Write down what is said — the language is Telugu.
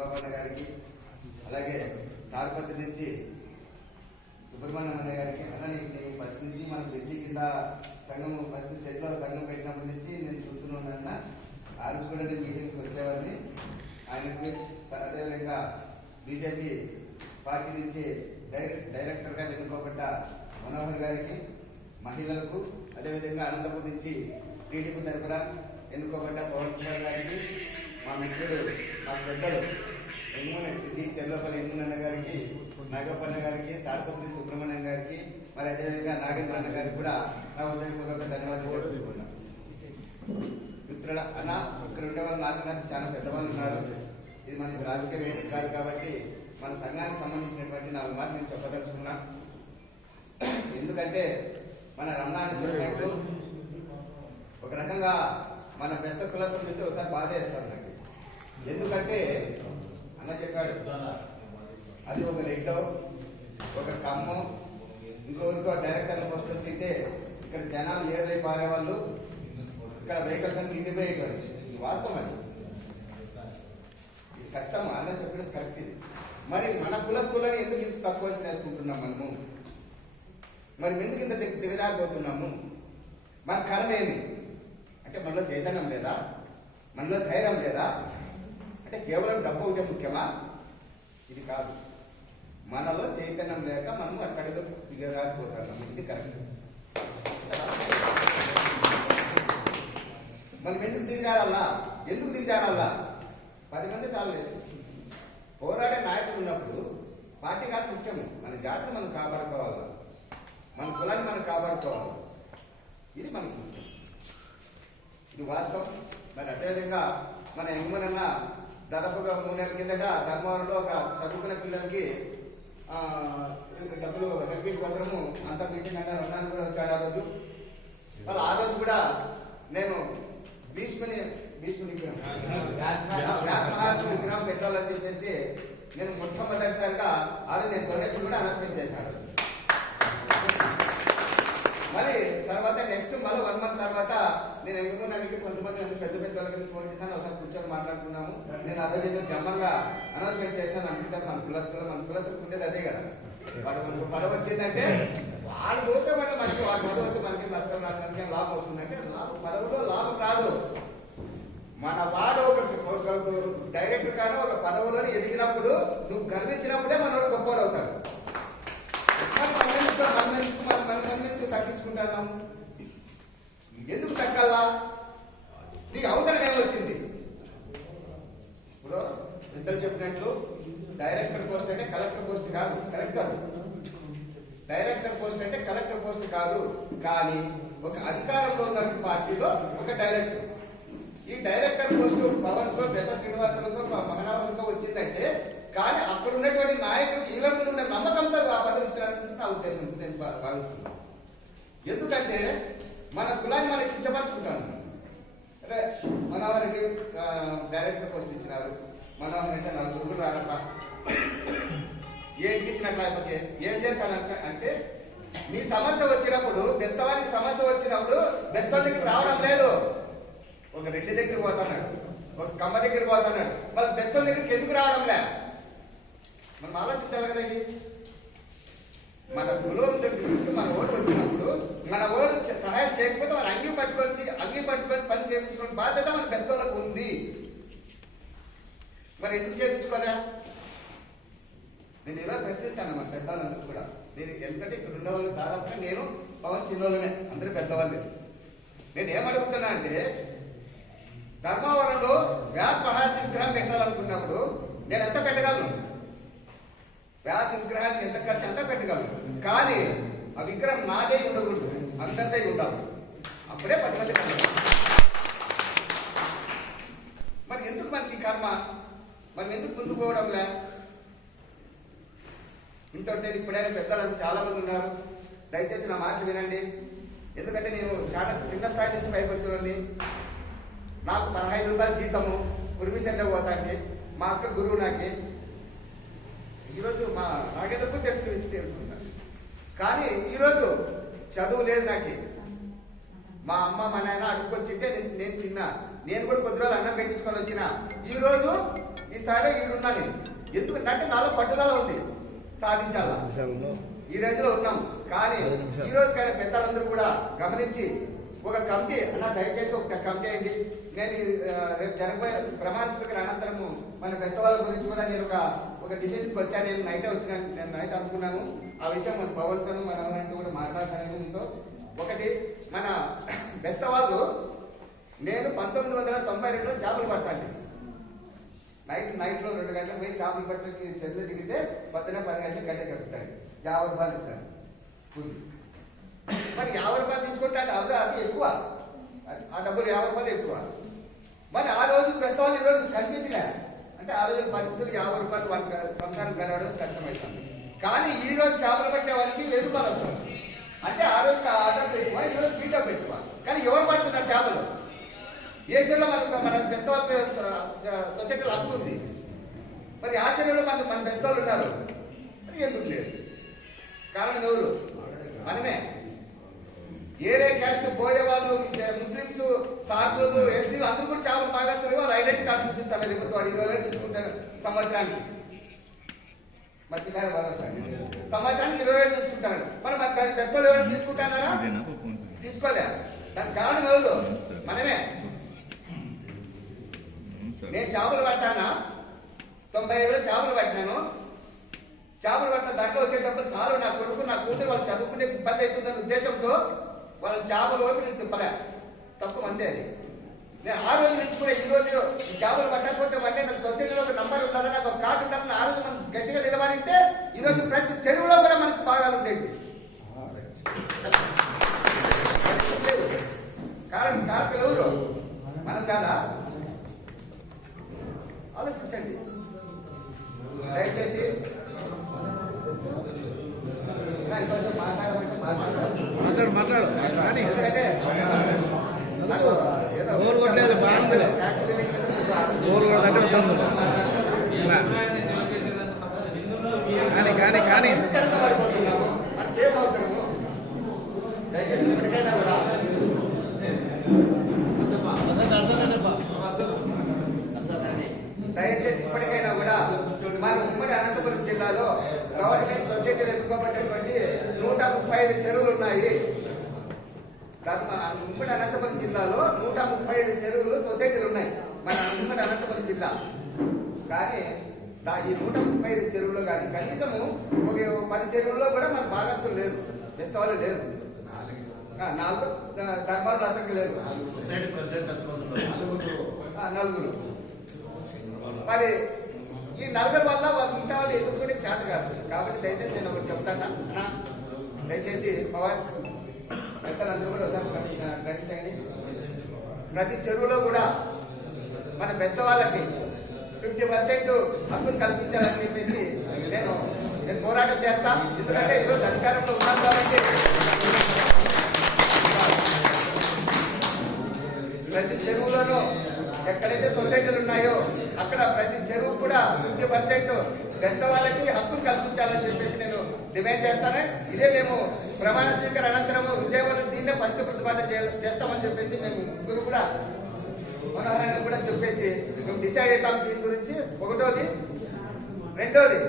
చంద్రబాబు అన్న గారికి, అలాగే తాడిపత్రి నుంచి సుబ్రహ్మణ్యం అన్న గారికి, అన్న నేను ఫస్ట్ నుంచి మన బ్రిడ్జి కింద సంఘం ఫస్ట్ సెట్లో సంఘం పెట్టినప్పటి నుంచి నేను చూస్తున్నానన్న, ఆ రోజు కూడా నేను మీటింగ్కి వచ్చేవాడిని. ఆయనకు అదేవిధంగా బీజేపీ పార్టీ నుంచి డైరెక్టర్గా ఎన్నుకోబడ్డ మనోహర్ గారికి, మహిళలకు, అదేవిధంగా అనంతపురం నుంచి టీడీపీ తరఫున ఎన్నుకోబడ్డ పవన్ కుమార్ గారికి, మా మిత్రుడు మా పెద్దలు డి చెర్లపల్లి ఎన్నున్న గారికి, నాగప్పన్న గారికి, తాడిపత్రి సుబ్రహ్మణ్యం గారికి, మరి అదేవిధంగా నాగేంద్ర అన్న గారికి కూడా నా హృదయపూర్వక ధన్యవాదాలు తెలుపుకుంటున్నాను. మిత్రుల అన్న, ఇక్కడ ఉండే వాళ్ళు నాకు చాలా పెద్దవాళ్ళు ఉన్నారు. ఇది మనకి రాజకీయ వేదిక కాదు కాబట్టి మన సంఘానికి సంబంధించినటువంటి 4 మాటలు నేను చెప్పదలుచుకున్నా. ఎందుకంటే మన రమణాన్ని చూసినప్పుడు ఒక రకంగా మన బెస్త కులస్తులు చూస్తే ఒకసారి బాధ వేస్తారు నాకు. ఎందుకంటే అన్న చెప్పాడు, అది ఒక రెడ్డో ఒక కమ్మో ఇంకో డైరెక్టర్ పోస్ట్ వచ్చింటే ఇక్కడ జనాలు ఏర్లై పారేవాళ్ళు, ఇక్కడ వెహికల్స్ అన్ని నిండిపోయేటువంటి వాస్తవం. అది ఇది కష్టం. అన్న చెప్పినది కరెక్ట్. ఇది మరి మన కులస్తులని ఎందుకు ఇంత తక్కువ వేసుకుంటున్నాం మనము? మరి ఎందుకు ఇంత దిగజారిపోతున్నాము? మన కర్మ ఏమి అంటే మనలో చైతన్యం లేదా? మనలో ధైర్యం లేదా? అంటే కేవలం డబ్బు ఒకటే ముఖ్యమా? ఇది కాదు. మనలో చైతన్యం లేక మనం అక్కడికి దిగజారిపోతున్నాము. ఇది కరెక్ట్. మనం ఎందుకు దిగజారాలా? 10 మంది చాలలేదు. పోరాడే నాయకులు ఉన్నప్పుడు పార్టీ కాదు ముఖ్యము. మన జాతిని మనం కాపాడుకోవాలి, మన కులాన్ని మనం కాపాడుకోవాలి. ఇది మనకు ముఖ్యం. ఇది వాస్తవం. మరి అదేవిధంగా మన ఎంగుమనన్న దాదాపుగా 3 నెలల కిందట ధర్మవరంలో ఒక చదువుకునే పిల్లలకి డబ్బులు హెల్పింగ్ కోసము అంతా మీటింగ్ అన్న రుణాన్ని కూడా వచ్చాడు. ఆ రోజు కూడా నేను భీష్ముని విగ్రహం పెట్టాలని చెప్పేసి నేను మొట్టమొదటిసారిగా నేను డొనేషన్ కూడా అనౌన్స్మెంట్ చేశాను. మరి తర్వాత నెక్స్ట్ మళ్ళీ 1 మంత్ తర్వాత నేను ఎన్నుకున్నానికి కొంతమంది పెద్ద వాళ్ళకి ఫోన్ చేశాను. ఒకసారి కూర్చొని మాట్లాడుకున్నాము. నేను అదే జమ్మంగా అనౌన్స్మెంట్ చేసినాను. అనుకుంటాను మన కులస్తులకు ఉండేది అదే కదా. వాడు మనకు పదవి వచ్చిందంటే వాళ్ళు పోతే మనం మనకి వాడు పదవి వస్తే మనకి నష్టం రాదు, మనకి లాభం వస్తుందంటే పదవిలో లాభం రాదు. మన వాడు ఒక డైరెక్టర్ కానీ ఒక పదవిలో ఎదిగినప్పుడు నువ్వు గర్వించినప్పుడే మనోడు గొప్పవాడు అవుతాడు. మనం తగ్గించుకుంటున్నాం. ఎందుకు తగ్గాలా? నీ అవసరం ఏమొచ్చింది? ఇప్పుడు ఇద్దరు చెప్పినట్లు డైరెక్టర్ పోస్ట్ అంటే కలెక్టర్ పోస్ట్ కాదు. కరెక్ట్ కాదు. డైరెక్టర్ పోస్ట్ అంటే కలెక్టర్ పోస్ట్ కాదు. కానీ ఒక అధికారంలో ఉన్న పార్టీలో ఒక డైరెక్టర్, ఈ డైరెక్టర్ పోస్టు పవన్కో, బెస్త శ్రీనివాసులకో, మహనావతికో వచ్చిందంటే కానీ అక్కడ ఉన్నటువంటి నాయకులకు వీళ్ళ మీద ఉన్న నమ్మకంతో ఆ పదవి ఇచ్చారని నా ఉద్దేశం. నేను భావిస్తున్నాను. ఎందుకంటే మన కులాన్ని మనకి ఇచ్చపరుచుకుంటాను. అంటే మనవారికి డైరెక్టర్ పోస్ట్ ఇచ్చినారు. మనవారి అంటే 4 గురువులు రారప్ప ఏంటికి ఇచ్చినట్లు అయిపోతే ఏం చేస్తాడంటే అంటే మీ సమస్య వచ్చినప్పుడు, బెస్తవానికి సమస్య వచ్చినప్పుడు బెస్తవాడి దగ్గర రావడం లేదు. ఒక రెడ్డి దగ్గరికి పోతున్నాడు, ఒక కమ్మ దగ్గరికి పోతున్నాడు. వాళ్ళ బెస్తవాడి దగ్గరికి ఎందుకు రావడం లే? మనం ఆలోచించాలి కదా. ఇది మన కులం దగ్గరికి మన ఓటు వచ్చినప్పుడు మన ఓటు సహాయం చేయకపోతే మన అంగీ పట్టుకొని పని చేయించుకునే బాధ్యత మన బెస్తవాళ్ళకు ఉంది. మరి ఎందుకు చేయించుకోలే? నేను ఈరోజు ప్రశ్నిస్తాను మన పెద్దవాళ్ళందరూ కూడా. నేను ఎందుకంటే ఇక్కడ ఉండేవాళ్ళు దాదాపుగా నేను పవన్ చిన్నోళ్ళనే, అందరూ పెద్దవాళ్ళే. నేను ఏమడుగుతున్నా అంటే ధర్మవరంలో వ్యాస మహర్షి విగ్రహం పెట్టాలనుకున్నప్పుడు నేను ఎంత పెట్టగలను? వ్యాస విగ్రహానికి ఎంత ఖర్చు ఎంత పెట్టగలను. కానీ ఆ విగ్రహం నాదే ఉండకూడదు, అందరిదే ఉండాలి. అప్పుడే 10 మంది కట్టాలి. మరి ఎందుకు మనకి కర్మ? మనం ఎందుకు ముందుకు పోవడంలే? ఇంతటి ఇప్పుడైనా పెద్దలు చాలా మంది ఉన్నారు. దయచేసి నా మాటలు వినండి. ఎందుకంటే నేను చాలా చిన్న స్థాయి నుంచి పైకి వచ్చేవాడిని. నాకు 15 రూపాయలు జీతము ఉరిమిషన్లో పోతా అంటే మా అక్క గురువు నాకి. ఈరోజు మా నాగేంద్ర కూడా తెలుసుకుంటాను. కానీ ఈరోజు చదువు లేదు నాకు. మా అమ్మ మా నాయన అడుక్కొచ్చింటే నేను తిన్నా. నేను కూడా కొద్ది రోజులు అన్నం పెట్టించుకొని వచ్చిన. ఈరోజు ఈ స్థాయిలో ఈడున్నా నేను. ఎందుకంటే నాలో పట్టుదల ఉంది, సాధించాలా. ఈ రోజులో ఉన్నాం. కానీ ఈ రోజుకైనా పెద్దలందరూ కూడా గమనించి ఒక కమిటీ అన్న దయచేసి ఒక కమిటీ అయింది. నేను రేపు జరగబోయే ప్రమాణ స్వీకారం అనంతరము మన ఫెస్టివల్ గురించి కూడా నేను ఒక డిసిషన్కి వచ్చాను. నేను నైటే వచ్చినాను, నేను నైట్ అనుకున్నాను ఆ విషయం మన పవన్తోనూ మన ఎవరంటూ కూడా మాట్లాడతాను మీతో. ఒకటి, మన ఫెస్టివల్ నేను 1992లో చేపలు పడతాను. నైట్లో 2 గంటలకు పోయి చేపలు పట్టడానికి చెరువులు దిగితే పొద్దున 10 గంటలకు గంటకి ఎక్కుతాను. 50 రూపాయలు ఇస్తాను కూలి. మరి 50 రూపాయలు తీసుకుంటాను, అది ఎక్కువ. ఆ డబ్బులు 50 రూపాయలు ఎక్కువ. మరి ఆ రోజు ఫెస్టివల్ ఈ రోజు కనిపించలే అంటే ఆ రోజు పరిస్థితులు 50 రూపాయలు వాళ్ళ సంసారం గడవడం కష్టమవుతుంది. కానీ ఈ రోజు చేపలు పట్టే వాళ్ళకి 1000 రూపాయలు వస్తుంది. అంటే ఆ రోజు ఆ డబ్బు ఎక్కువ, ఈ రోజు ఈ డబ్బు ఎక్కువ. కానీ ఎవరు పడుతున్నారు చేపలు? ఏ చెరువులో మన ఫెస్టివల్ సొసైటీలో హక్కు ఉంది. మరి ఆ చెరువులో మన ఫెస్టివల్ ఉన్నారు, మరి ఎందుకు లేదు? కారణం ఎవరు? మనమే. ఏరే క్యాస్ట్ పోయే వాళ్ళు, ముస్లింస్, సాకులు, ఎస్సీలు అందరూ కూడా చేపలు బాగా వాళ్ళు ఐడెంటిటీ కార్డు చూపిస్తారు. లేకపోతే వాడు 20,000 తీసుకుంటారు సంవత్సరానికి. మర్చిపోయారు భరోసా, సంవత్సరానికి 20,000 తీసుకుంటారు. మరి ఫెస్టివల్ ఎవరైనా తీసుకుంటారా? తీసుకోలే. దానికి కారణం ఎవరు? మనమే. నేను చేపలు పట్టానా 95లో చేపలు పట్టినాను. చేపలు పట్టిన దాంట్లో వచ్చే డబ్బులు సారు నా కొడుకు నా కూతురు వాళ్ళు చదువుకునే ఇబ్బంది అవుతుందనే ఉద్దేశంతో వాళ్ళని చేపలు వైపు నేను తిప్పలే. తప్పు అంతే అది. నేను ఆ రోజు నుంచి కూడా ఈ రోజు చేపలు పట్టకపోతే మళ్ళీ నాకు సొసైటీలో ఒక నంబర్ ఉండాలని, నాకు ఒక కార్డు ఉండాలని ఆ రోజు మనం గట్టిగా నిలబడింటే ఈ రోజు ప్రతి చెరువులో కూడా మనకు భాగాలు ఉండేవి. కారకులు ఎవరు? మనం కాదా? ఆలోచించండి దయచేసి. కొంచెం మాట్లాడమంటే మాట్లాడు. ఎందుకంటే నాకు ఏదో ఎందుకు వెనకబడిపోతున్నాము? మనకేం అవసరము? దయచేసి ఇప్పటికైనా కూడా మన ఉమ్మడి అనంతపురం జిల్లాలో గవర్నమెంట్ సొసైటీలు ఎన్నుకోబడినటువంటి 135 చెరువులు ఉన్నాయి. ఉమ్మడి అనంతపురం జిల్లాలో 135 చెరువులు సొసైటీలు ఉన్నాయి మన ఉమ్మడి అనంతపురం జిల్లా. కానీ ఈ 135 చెరువులో కానీ కనీసము ఒక 10 చెరువుల్లో కూడా మన భాగస్తులు లేరు, ఫెస్టివల్ లేరు. 4 దర్బార్లు అసలు లేరు, 4. మరి ఈ 4 వల్ల వాళ్ళు మిగతా వాళ్ళు ఎదుర్కొనే చేత కాదు. కాబట్టి దయచేసి నేను ఒకటి చెప్తాను అన్నా, దయచేసి పవన్ పెద్దలందరూ కూడా ఒకసారి గ్రహించండి. ప్రతి చెరువులో కూడా మన బెస్ట్ వాళ్ళకి 50% హక్కును కల్పించాలని చెప్పేసి నేను పోరాటం చేస్తా. ఎందుకంటే ఈరోజు అధికారంలో ఉన్నాను కాబట్టి ప్రతి చెరువులోనూ ఎక్కడైతే సొసైటీలు ఉన్నాయో అక్కడ ప్రతి చెరువు కూడా 50% బెస్ట్ వాళ్ళకి హక్కును కల్పించాలని చెప్పేసి నేను డిమాండ్ చేస్తాను. ఇదే మేము ప్రమాణ స్వీకార అనంతరము విజయవాడ దీన్నే ఫస్ట్ ప్రతిపాదన చేస్తామని చెప్పేసి మేము ముగ్గురు కూడా మనోహరాన్ని కూడా చెప్పేసి మేము డిసైడ్ అవుతాం దీని గురించి. ఒకటోది. రెండోది,